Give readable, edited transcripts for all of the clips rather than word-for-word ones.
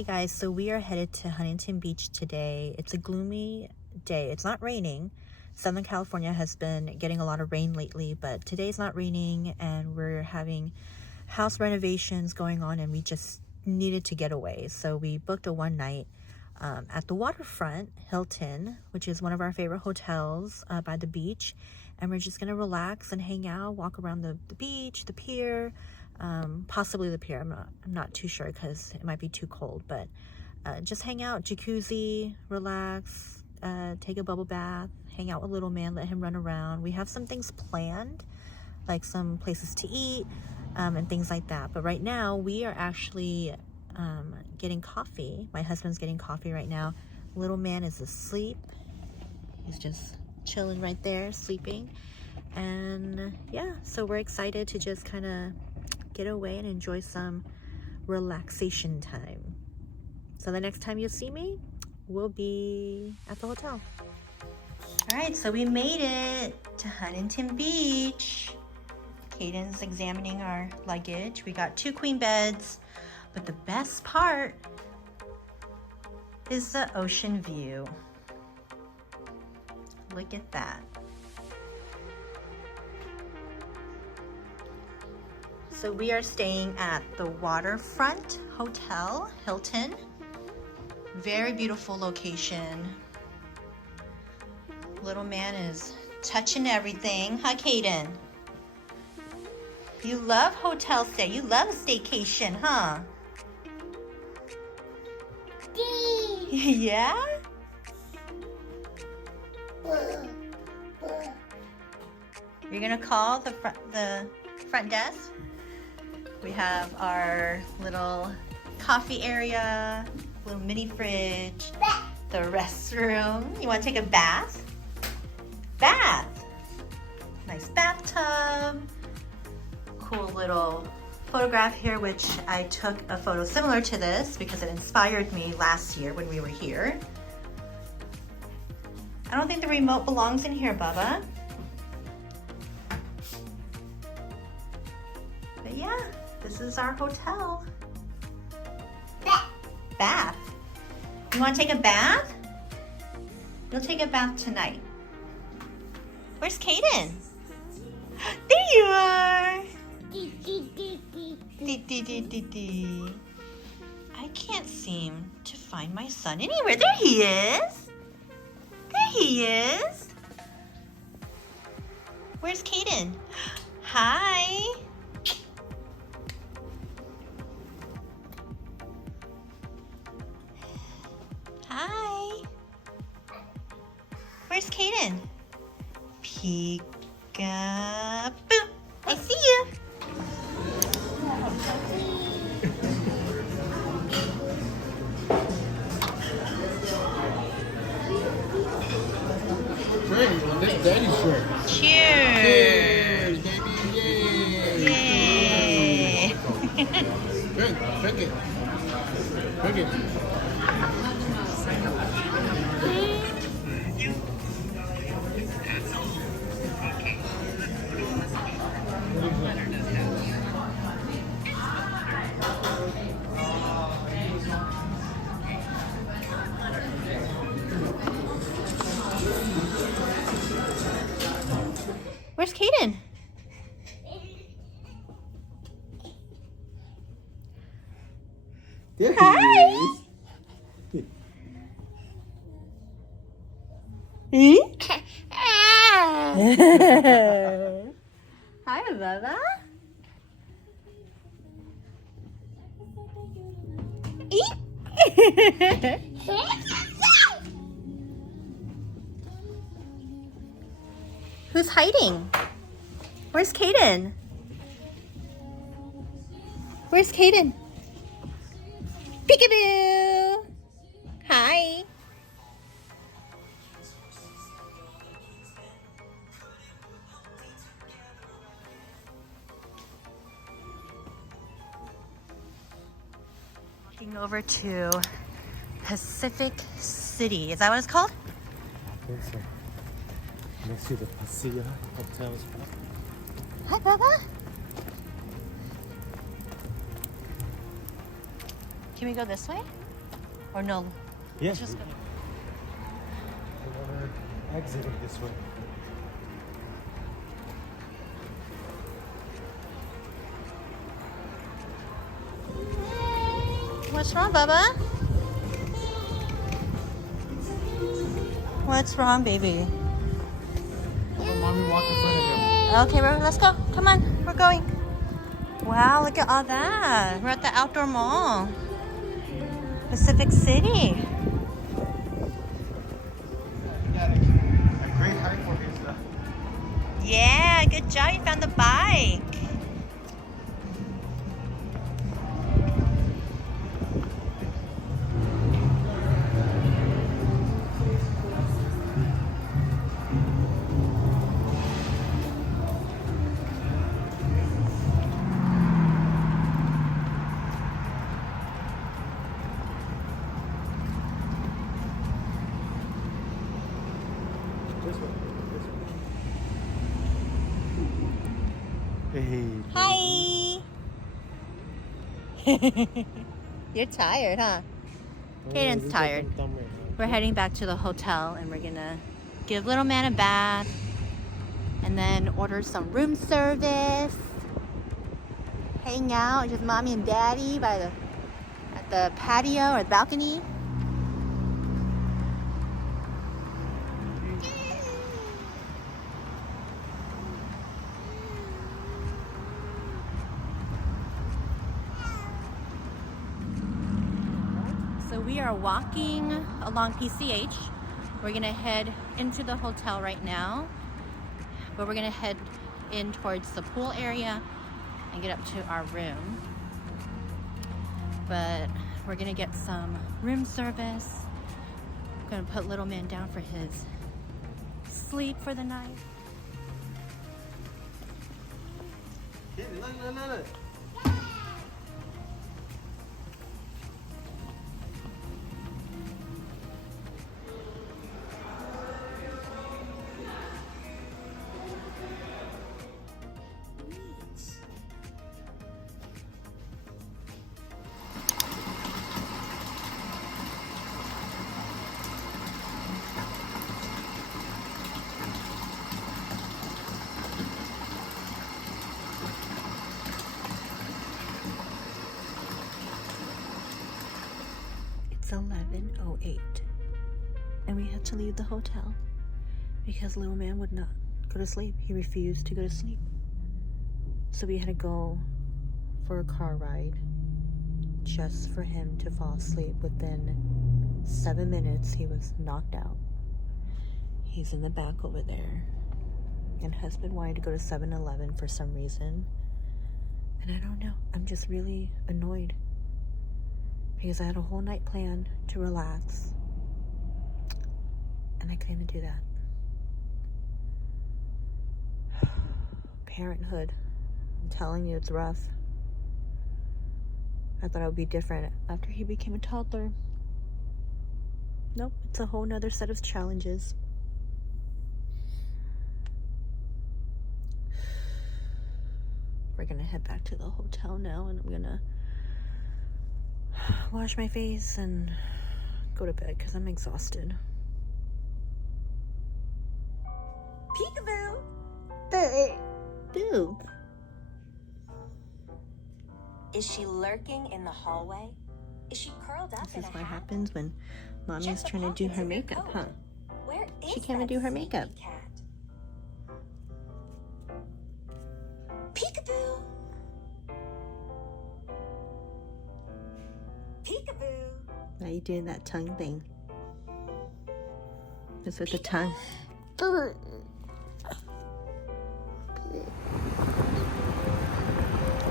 Hey guys, so we are headed to Huntington Beach today. It's a gloomy day. It's not raining. Southern California has been getting a lot of rain lately, but today's not raining and we're having house renovations going on and we just needed to get away. So we booked a one night at the Waterfront, Hilton, which is one of our favorite hotels by the beach. And we're just gonna relax and hang out, walk around the beach, the pier, possibly the pier. I'm not too sure because it might be too cold, but just hang out, jacuzzi, relax, take a bubble bath, hang out with little man, let him run around. We have some things planned, like some places to eat and things like that. But right now we are actually getting coffee. My husband's getting coffee right now. Little man is asleep. He's just chilling right there, sleeping. And yeah, so we're excited to just kind of get away and enjoy some relaxation time. So the next time you see me, we'll be at the hotel. All right, so we made it to Huntington Beach. Kaiden's examining our luggage. We got 2 queen beds, but the best part is the ocean view. Look at that. So we are staying at the Waterfront Hotel, Hilton. Very beautiful location. Little man is touching everything. Huh, Kaiden? You love hotel stay. You love a staycation, huh? Yeah? You're gonna call the front desk? We have our little coffee area, little mini fridge, the restroom. You wanna take a bath? Bath! Nice bathtub. Cool little photograph here, which I took a photo similar to this because it inspired me last year when we were here. I don't think the remote belongs in here, Bubba. But yeah, this is our hotel. Bath. You want to take a bath? You'll take a bath tonight. Where's Kaiden? There you are. I can't seem to find my son anywhere. There he is. There he is. Where's Kaiden? Hi. Hi. Where's Kaiden? Peek-a-boo. I see you. This daddy's shirt. Cheers. Cheers, baby. Yay. Yay. Drink it. Drink it. Where's Kaiden? There Hi. he is. Hi, Bubba. Who's hiding? Where's Kaiden? Where's Kaiden? Peekaboo! Hi. Walking over to Pacific City. Is that what it's called? I think so. Next to the Pacia Hotel spot. Hi, Bubba. Can we go this way? Or no? Yes. Just go. We're exiting this way. What's wrong, Bubba? What's wrong, baby? Mommy walk in front of him. Okay, let's go. Come on, we're going. Wow, look at all that. We're at the outdoor mall. Pacific City. A great hike for his. Yeah, good job. You found the bike. Hey. Hi. You're tired, huh? Kaiden's tired. We're heading back to the hotel and we're gonna give little man a bath and then order some room service. Hang out with mommy and daddy at the patio or the balcony. So we are walking along PCH. We're gonna head into the hotel right now, but we're gonna head in towards the pool area and get up to our room. But we're gonna get some room service. I'm gonna put little man down for his sleep for the night. Look. It's 11:08 and we had to leave the hotel because little man would not go to sleep. He refused to go to sleep. So we had to go for a car ride just for him to fall asleep. Within 7 minutes, he was knocked out. He's in the back over there. And husband wanted to go to 7-Eleven for some reason. And I don't know. I'm just really annoyed because I had a whole night planned to relax. And I couldn't even do that. Parenthood. I'm telling you, it's rough. I thought it would be different after he became a toddler. Nope, it's a whole nother set of challenges. We're gonna head back to the hotel now and I'm gonna wash my face and go to bed because I'm exhausted. Peekaboo! Boo! Is she lurking in the hallway? Is she curled up This in is a what hat? happens when mommy's Check the trying to do pockets her of your makeup, coat. huh? Where is She can't even that do her sneaky makeup. cat? Peekaboo! Peekaboo! Why are you doing that tongue thing? It's with the tongue.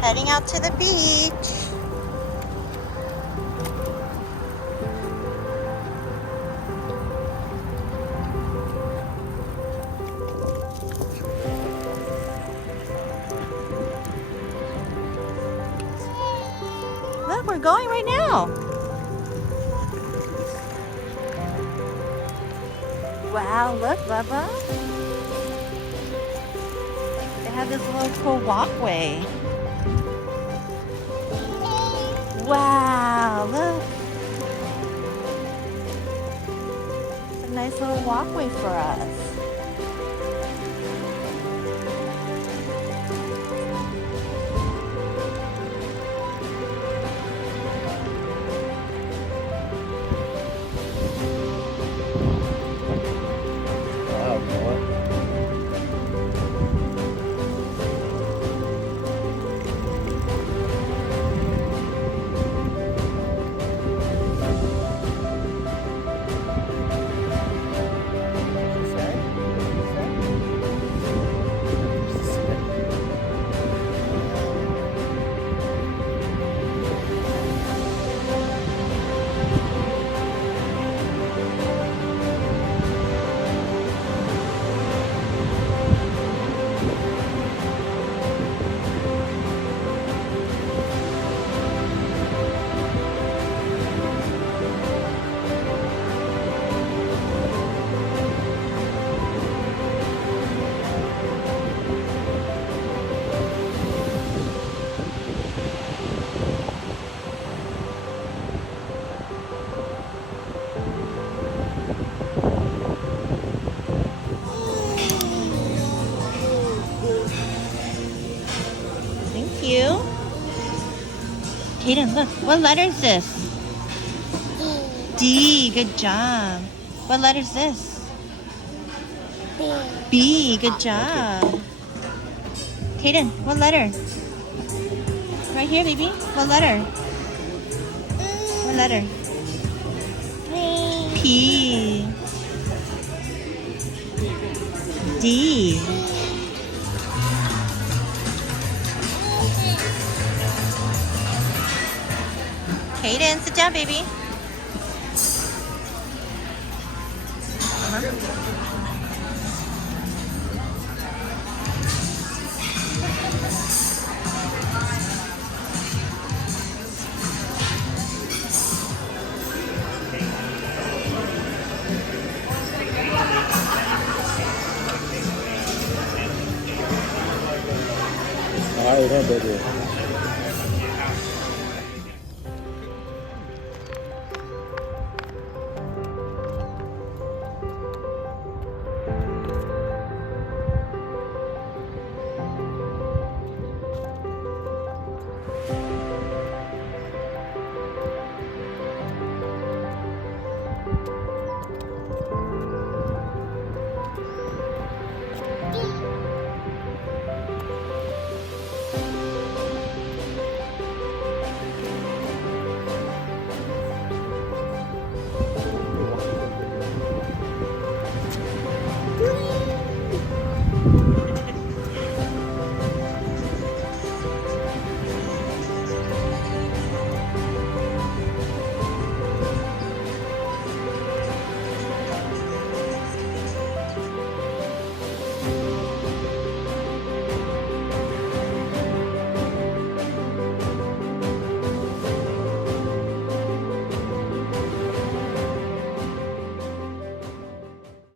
Heading out to the beach. Look, we're going right now. Wow, look, Bubba. They have this little cool walkway. Wow, look. nice little walkway for us. Wow, boy. Thank you. Kaiten, look. What letter is this? D. Good job. What letter is this? B. Good job. Kaiten, what letter? Right here, baby. What letter? What letter? P. D. Kaiten, sit down, baby. 아, 이런 데도.